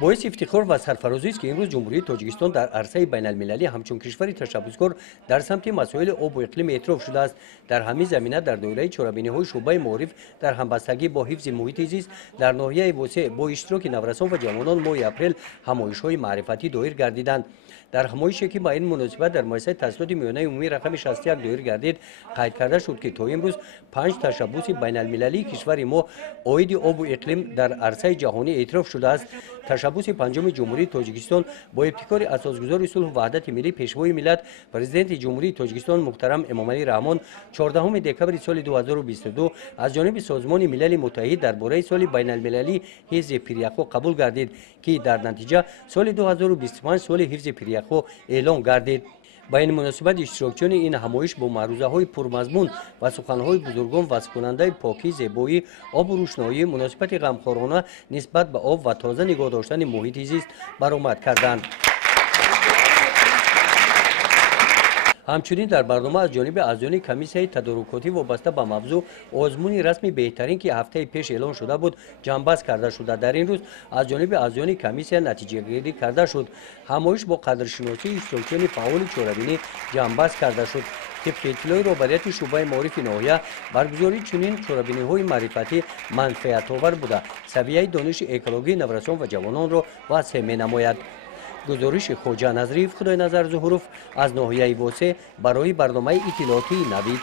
باعث افتخار و سرفرازی است که امروز جمهوری تاجیکستان در عرصه بین المللی همچون کشوری تشبثکار در سمت مسائل آب و اقلیم اعتراف شده است. در همین زمینه در دوره چرابینی‌های شعبه معارف در همبستگی با حفظ محیط زیست در ناحیه وسع با اشتراک نورسان و جوانان ماه اپریل همایش‌های معرفتی دایر گردیدند. در همایشی که با این مناسبت در مؤسسه تحصیلات میانه عمومی رقم 61 دایر گردید قید کرده شد که تا امروز 5 تشبث بین المللی کشور ما عاید آب و اقلیم در عرصه جهانی اعتراف شده است. تشبث پنجم جمهوری تاجیکستان با ابتکار اساسگذار صلح و وحدت ملی پیشوای ملت پرزیدنت جمهوری تاجیکستان محترم امامعلی رحمان 14 دکمبر سال 2022 از جانب سازمان ملل متحد درباره سال بین المللی حفظ پریخو قبول گردید که در نتیجه سال 2025 سال حفظ پریخو اعلام گردید. با این مناسبت اشتراکچیان این همایش با معروضه های پرمضمون و سخنهای بزرگان وصف کننده پاکی، زیبایی، آب و روشنایی، مناسبت غمخوارانه نسبت به آب و تازه نگاه داشتن محیط زیست برآمد کردند. همچنین در برنامه از جانب اعضایان کمیسیون تدارکاتی وابسته به موضوع آزمون رسمی بهترین که هفته پیش اعلام شده بود جنببست کرده شده. در این روز از جانب اعضایان کمیسیون نتیجه گیری کرده شد. همایش با قدرشناسی اشتراکیان فعال چهاربینی جنببست کرده شد. طبق اطلاع رهبریت شعبه معارف ناحیه برگزاری چنین چهاربینی‌های معرفتی منفعت‌آور بوده سویه دانش اکولوژی نورسان و جوانان را وسع می‌نماید. گزارش خواجه نظریف خدای نظر ظهوروف از ناحیه واسه برای برنامه اطلاعاتی نوید.